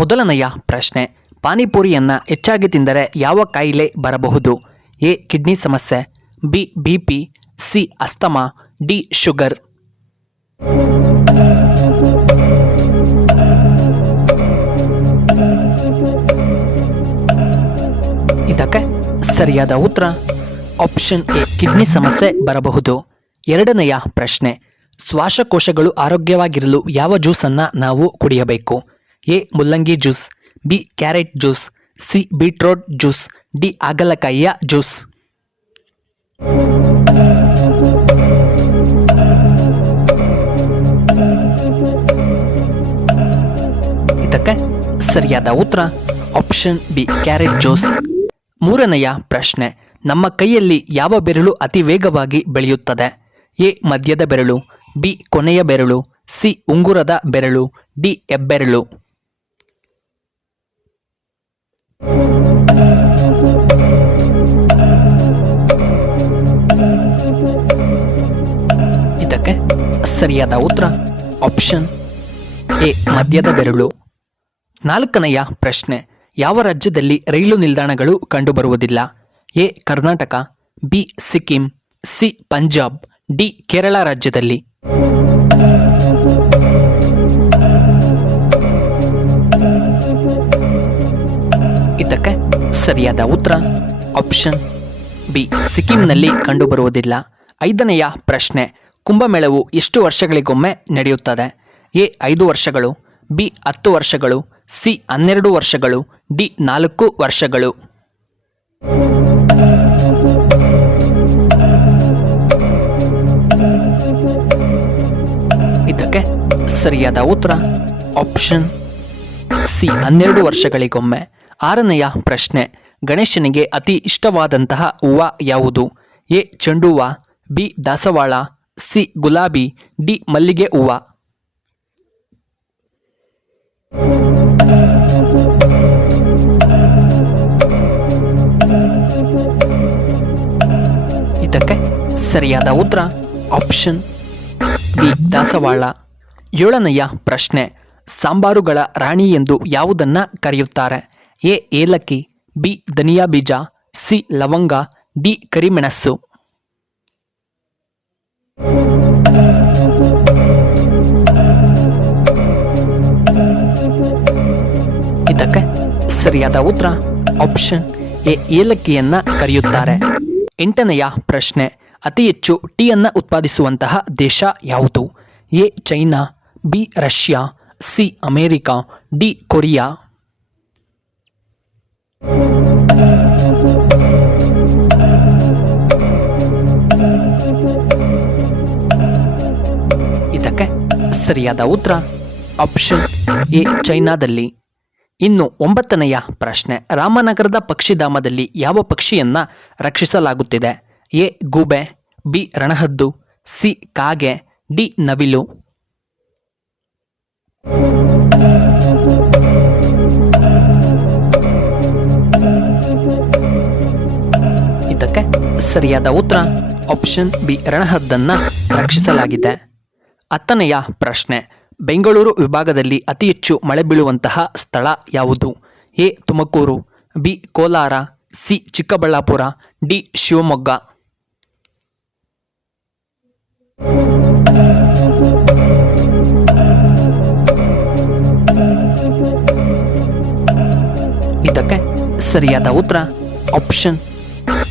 ಮೊದಲನೆಯ ಪ್ರಶ್ನೆ, ಪಾನಿಪುರಿಯನ್ನು ಹೆಚ್ಚಾಗಿ ತಿಂದರೆ ಯಾವ ಕಾಯಿಲೆ ಬರಬಹುದು? ಎ ಕಿಡ್ನಿ ಸಮಸ್ಯೆ, B BP, C asthma, D sugar. ಇದಕ್ಕೆ ಸರಿಯಾದ ಉತ್ತರ ಆಪ್ಷನ್ ಎ ಕಿಡ್ನಿ ಸಮಸ್ಯೆ ಬರಬಹುದು. ಎರಡನೆಯ ಪ್ರಶ್ನೆ, ಶ್ವಾಸಕೋಶಗಳು ಆರೋಗ್ಯವಾಗಿರಲು ಯಾವ ಜ್ಯೂಸನ್ನು ನಾವು ಕುಡಿಯಬೇಕು? ಎ ಮುಲ್ಲಂಗಿ juice, B carrot juice, C beetroot juice, D ಹಾಗಲಕಾಯಿಯ ಜ್ಯೂಸ್. ಇದಕ್ಕೆ ಸರಿಯಾದ ಉತ್ತರ ಆಪ್ಷನ್ ಬಿ ಕ್ಯಾರೆಟ್ ಜ್ಯೂಸ್. ಮೂರನೆಯ ಪ್ರಶ್ನೆ, ನಮ್ಮ ಕೈಯಲ್ಲಿ ಯಾವ ಬೆರಳು ಅತಿ ವೇಗವಾಗಿ ಬೆಳೆಯುತ್ತದೆ? ಎ ಮಧ್ಯದ ಬೆರಳು, ಬಿ ಕೊನೆಯ ಬೆರಳು, ಸಿ ಉಂಗುರದ ಬೆರಳು, ಡಿ ಹೆಬ್ಬೆರಳು. ಇದಕ್ಕೆ ಸರಿಯಾದ ಉತ್ತರ ಆಪ್ಷನ್ ಎ ಮಧ್ಯದ ಬೆರಳು. ನಾಲ್ಕನೆಯ ಪ್ರಶ್ನೆ, ಯಾವ ರಾಜ್ಯದಲ್ಲಿ ರೈಲು ನಿಲ್ದಾಣಗಳು ಕಂಡುಬರುವುದಿಲ್ಲ? A Karnataka, B Sikkim, C Punjab, D Kerala ರಾಜ್ಯದಲ್ಲಿ. ಇದಕ್ಕೆ ಸರಿಯಾದ ಉತ್ತರ ಆಪ್ಷನ್ ಬಿ ಸಿಕ್ಕಿಂನಲ್ಲಿ ಕಂಡುಬರುವುದಿಲ್ಲ. ಐದನೆಯ ಪ್ರಶ್ನೆ, ಕುಂಭಮೇಳವು ಎಷ್ಟು ವರ್ಷಗಳಿಗೊಮ್ಮೆ ನಡೆಯುತ್ತದೆ? ಎ 5 ವರ್ಷಗಳು, ಬಿ 10 ವರ್ಷಗಳು, ಸಿ 12 ವರ್ಷಗಳು, ಡಿ 4 ವರ್ಷಗಳು. ಇದಕ್ಕೆ ಸರಿಯಾದ ಉತ್ತರ ಆಪ್ಷನ್ ಸಿ 12 ವರ್ಷಗಳಿಗೊಮ್ಮೆ. ಆರನೆಯ ಪ್ರಶ್ನೆ, ಗಣೇಶನಿಗೆ ಅತಿ ಇಷ್ಟವಾದಂತಹ ಹೂವು ಯಾವುದು? ಎ ಚೆಂಡು ಹೂವು, ಬಿ ದಾಸವಾಳ, ಸಿ ಗುಲಾಬಿ, ಡಿ ಮಲ್ಲಿಗೆ ಹೂವು. ಇದಕ್ಕೆ ಸರಿಯಾದ ಉತ್ತರ ಆಪ್ಷನ್ ಬಿ ದಾಸವಾಳ. ಏಳನೆಯ ಪ್ರಶ್ನೆ, ಸಾಂಬಾರುಗಳ ರಾಣಿ ಎಂದು ಯಾವುದನ್ನು ಕರೆಯುತ್ತಾರೆ? ಎ ಏಲಕ್ಕಿ, ಬಿ ಧನಿಯಾ ಬೀಜ, ಸಿ ಲವಂಗ, ಡಿ ಕರಿಮೆಣಸು. ಇದಕ್ಕೆ ಸರಿಯಾದ ಉತ್ತರ ಆಪ್ಷನ್ ಎ ಏಲಕ್ಕಿಯನ್ನ ಕರೆಯುತ್ತಾರೆ. ಎಂಟನೆಯ ಪ್ರಶ್ನೆ, ಅತಿ ಹೆಚ್ಚು ಟೀಯನ್ನು ಉತ್ಪಾದಿಸುವಂತಹ ದೇಶ ಯಾವುದು? A China, B Russia, C America, D Korea. ಇದಕ್ಕೆ ಸರಿಯಾದ ಉತ್ತರ ಆಪ್ಷನ್ ಎ ಚೈನಾದಲ್ಲಿ. ಇನ್ನು ಒಂಬತ್ತನೆಯ ಪ್ರಶ್ನೆ, ರಾಮನಗರದ ಪಕ್ಷಿಧಾಮದಲ್ಲಿ ಯಾವ ಪಕ್ಷಿಯನ್ನ ರಕ್ಷಿಸಲಾಗುತ್ತಿದೆ? ಎ ಗೂಬೆ, ಬಿ ರಣಹದ್ದು, ಸಿ ಕಾಗೆ, ಡಿ ನವಿಲು. ಇದಕ್ಕೆ ಸರಿಯಾದ ಉತ್ತರ ಆಪ್ಷನ್ ಬಿ ರಣಹದ್ದನ್ನ ರಕ್ಷಿಸಲಾಗಿದೆ. ಹತ್ತನೆಯ ಪ್ರಶ್ನೆ, ಬೆಂಗಳೂರು ವಿಭಾಗದಲ್ಲಿ ಅತಿ ಹೆಚ್ಚು ಮಳೆ ಬೀಳುವಂತಹ ಸ್ಥಳ ಯಾವುದು? A Tumakuru, B Kolar, C Chikkaballapur, D Shivamogga. ಇದಕ್ಕೆ ಸರಿಯಾದ ಉತ್ತರ ಆಪ್ಷನ್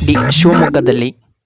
ಡಿ ಶಿವಮೊಗ್ಗದಲ್ಲಿ.